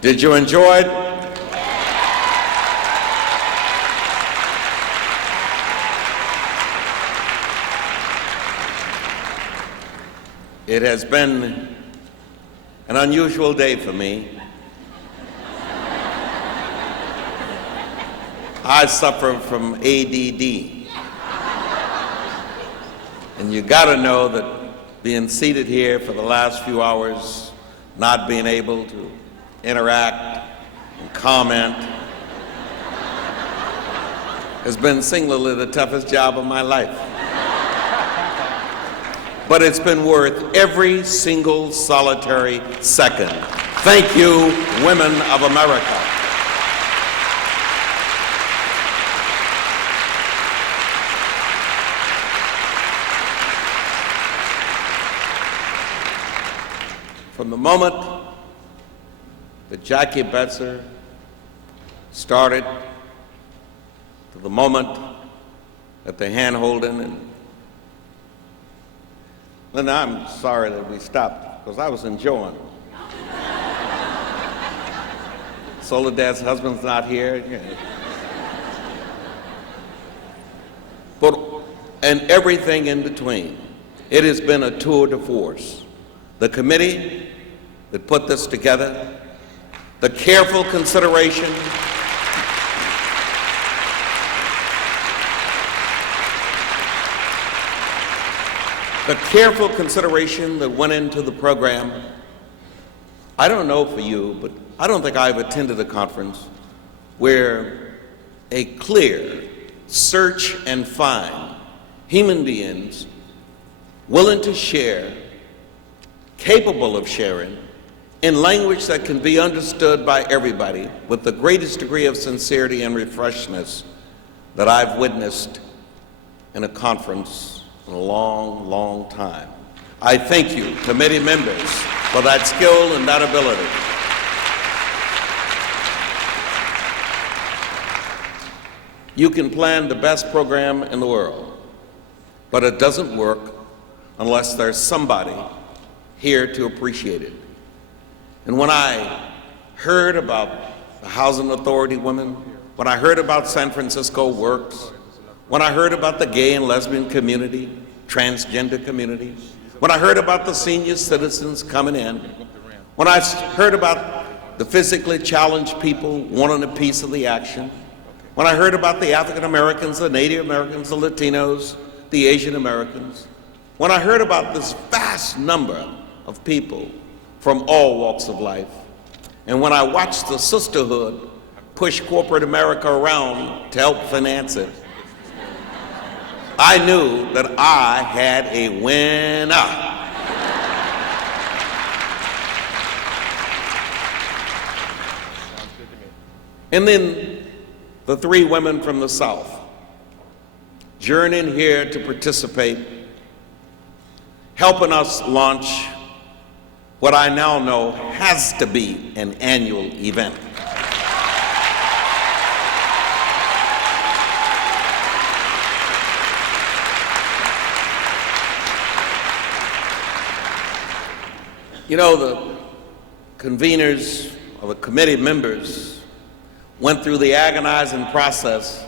Did you enjoy it? It has been an unusual day for me. I suffer from ADD. And you gotta know that being seated here for the last few hours, not being able to interact and comment, has been singularly the toughest job of my life. But it's been worth every single solitary second. Thank you, women of America. From the moment that Jackie Betzer started to the moment that the hand-holding, and Linda, I'm sorry that we stopped because I was enjoying it. Soledad's husband's not here. But, and everything in between. It has been a tour de force. The committee that put this together, the careful consideration that went into the program. I don't know for you, but I don't think I've attended a conference where a clear search and find human beings willing to share, capable of sharing, in language that can be understood by everybody with the greatest degree of sincerity and refreshedness that I've witnessed in a conference in a long, long time. I thank you, committee members, for that skill and that ability. You can plan the best program in the world, but it doesn't work unless there's somebody here to appreciate it. And when I heard about the Housing Authority women, when I heard about San Francisco Works, when I heard about the gay and lesbian community, transgender community, when I heard about the senior citizens coming in, when I heard about the physically challenged people wanting a piece of the action, when I heard about the African Americans, the Native Americans, the Latinos, the Asian Americans, when I heard about this vast number of people from all walks of life, and when I watched the sisterhood push corporate America around to help finance it, I knew that I had a winner. And then the three women from the South journeying here to participate, helping us launch what I now know has to be an annual event. You know, the conveners or the committee members went through the agonizing process.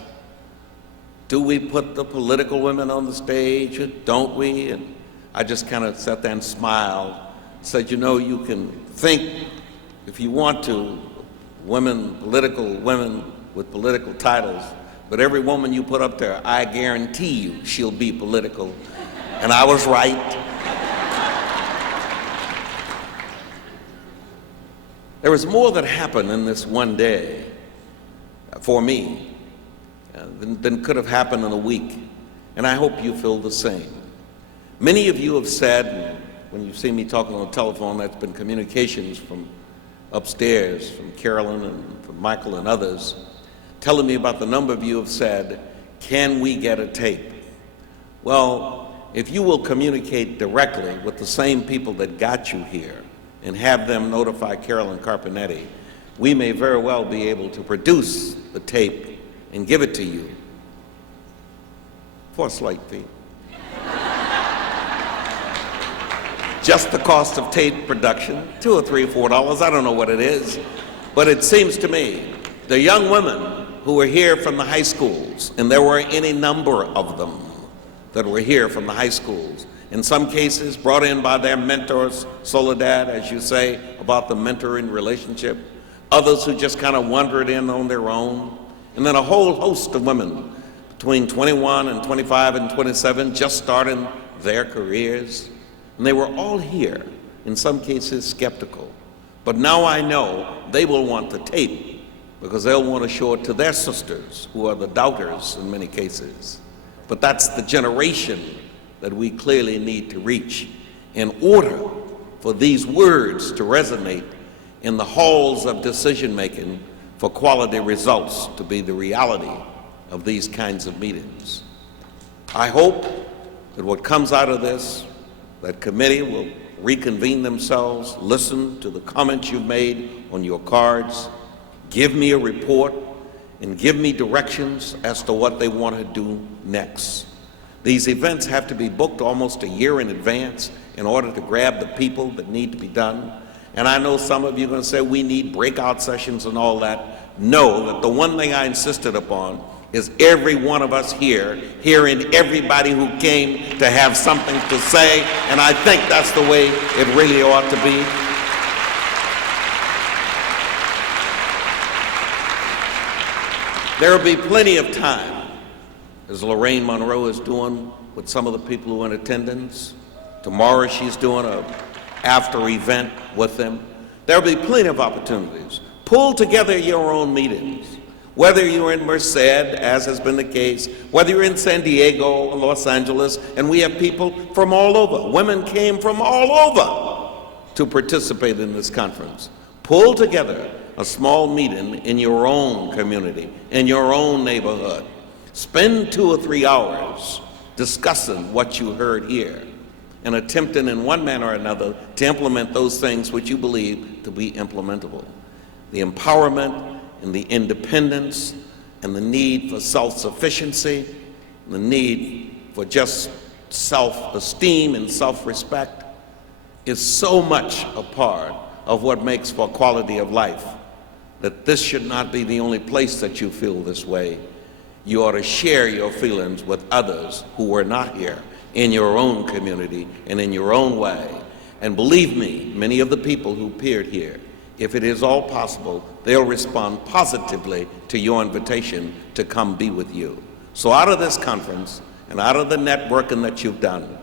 Do we put the political women on the stage or don't we? And I just kind of sat there and smiled, said, you know, you can think, if you want to, political women with political titles, but every woman you put up there, I guarantee you she'll be political. And I was right. There was more that happened in this one day for me than could have happened in a week, and I hope you feel the same. Many of you have said, when you've seen me talking on the telephone, that's been communications from upstairs, from Carolyn and from Michael and others, telling me about the number of you have said, can we get a tape? Well, if you will communicate directly with the same people that got you here and have them notify Carolyn Carpenetti, we may very well be able to produce the tape and give it to you for a slight fee. Just the cost of tape production, $2 or $3 or $4, I don't know what it is. But it seems to me the young women who were here from the high schools, and there were any number of them that were here from the high schools, in some cases brought in by their mentors, Soledad, as you say, about the mentoring relationship, others who just kind of wandered in on their own, and then a whole host of women between 21 and 25 and 27 just starting their careers. And they were all here, in some cases skeptical. But now I know they will want the tape because they'll want to show it to their sisters, who are the doubters in many cases. But that's the generation that we clearly need to reach in order for these words to resonate in the halls of decision-making, for quality results to be the reality of these kinds of meetings. I hope that what comes out of this, that committee will reconvene themselves, listen to the comments you've made on your cards, give me a report, and give me directions as to what they want to do next. These events have to be booked almost a year in advance in order to grab the people that need to be done. And I know some of you are going to say we need breakout sessions and all that. Know that the one thing I insisted upon is every one of us here, hearing everybody who came to have something to say, and I think that's the way it really ought to be. There will be plenty of time, as Lorraine Monroe is doing with some of the people who are in attendance. Tomorrow she's doing a after event with them. There will be plenty of opportunities. Pull together your own meetings. Whether you're in Merced, as has been the case, whether you're in San Diego or Los Angeles, and we have people from all over. Women came from all over to participate in this conference. Pull together a small meeting in your own community, in your own neighborhood. Spend 2 or 3 hours discussing what you heard here and attempting in one manner or another to implement those things which you believe to be implementable. The empowerment and the independence and the need for self-sufficiency, the need for just self-esteem and self-respect is so much a part of what makes for quality of life that this should not be the only place that you feel this way. You ought to share your feelings with others who were not here in your own community and in your own way. And believe me, many of the people who appeared here, if it is all possible, they'll respond positively to your invitation to come be with you. So out of this conference and out of the networking that you've done,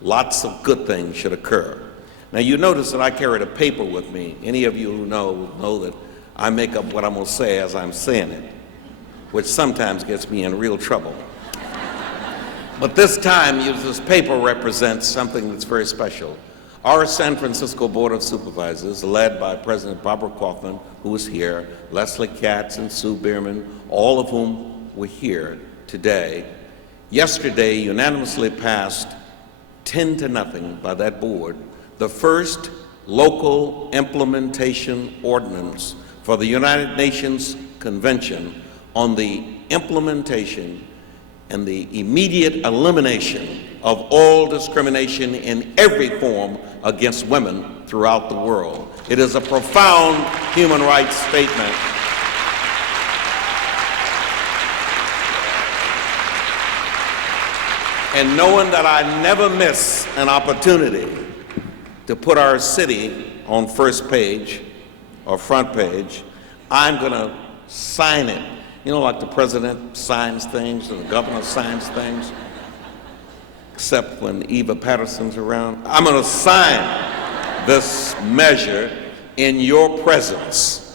lots of good things should occur. Now you notice that I carried a paper with me. Any of you who know that I make up what I'm going to say as I'm saying it, which sometimes gets me in real trouble. But this time, this paper represents something that's very special. Our San Francisco Board of Supervisors, led by President Barbara Kaufman, who was here, Leslie Katz and Sue Bierman, all of whom were here today, yesterday unanimously passed 10-0 by that board, the first local implementation ordinance for the United Nations Convention on the implementation and the immediate elimination of all discrimination in every form against women throughout the world. It is a profound human rights statement. And knowing that I never miss an opportunity to put our city on first page or front page, I'm going to sign it. You know, like the president signs things and the governor signs things, except when Eva Patterson's around. I'm going to sign this measure in your presence.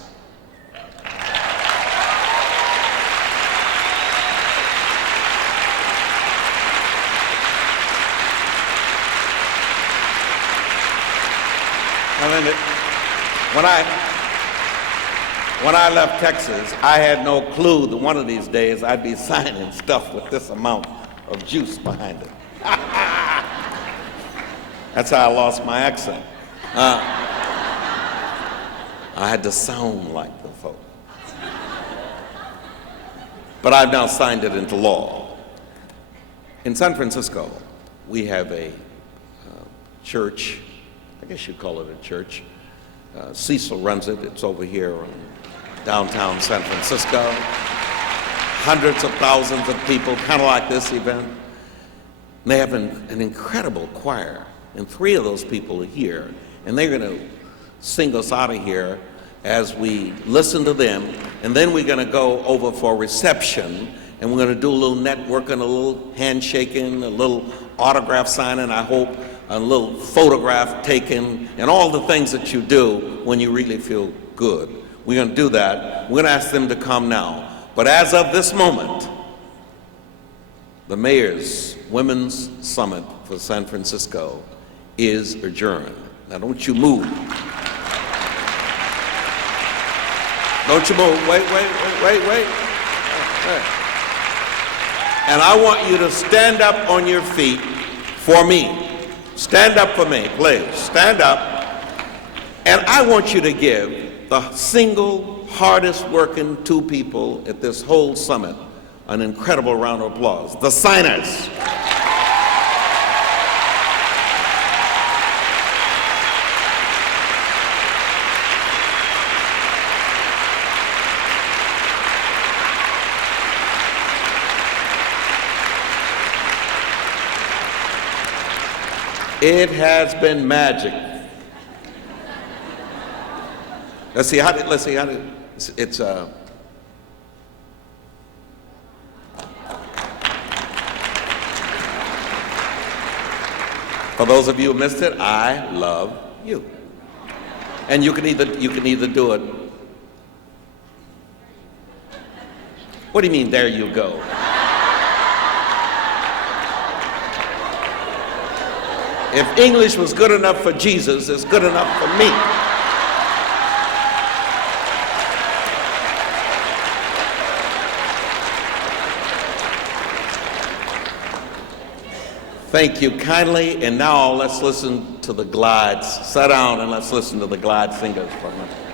I mean, when I left Texas, I had no clue that one of these days I'd be signing stuff with this amount of juice behind it. That's how I lost my accent. I had to sound like the folk. But I've now signed it into law. In San Francisco, we have a church, I guess you'd call it a church, Cecil runs it. It's over here in downtown San Francisco. Hundreds of thousands of people, kind of like this event. And they have an incredible choir. And 3 of those people are here. And they're going to sing us out of here as we listen to them. And then we're going to go over for reception. And we're going to do a little networking, a little handshaking, a little autograph signing, I hope, a little photograph taking, and all the things that you do when you really feel good. We're going to do that. We're going to ask them to come now. But as of this moment, the Mayor's Women's Summit for San Francisco is adjourned. Now don't you move. Don't you move. Wait. And I want you to stand up on your feet for me. Stand up for me, please. Stand up. And I want you to give the single hardest working 2 people at this whole summit an incredible round of applause. The signers. It has been magic. Let's see how it's for those of you who missed it, I love you. And you can either do it. What do you mean, there you go? If English was good enough for Jesus, it's good enough for me. Thank you kindly, and now let's listen to the Glides. Sit down and let's listen to the Glide singers for a minute.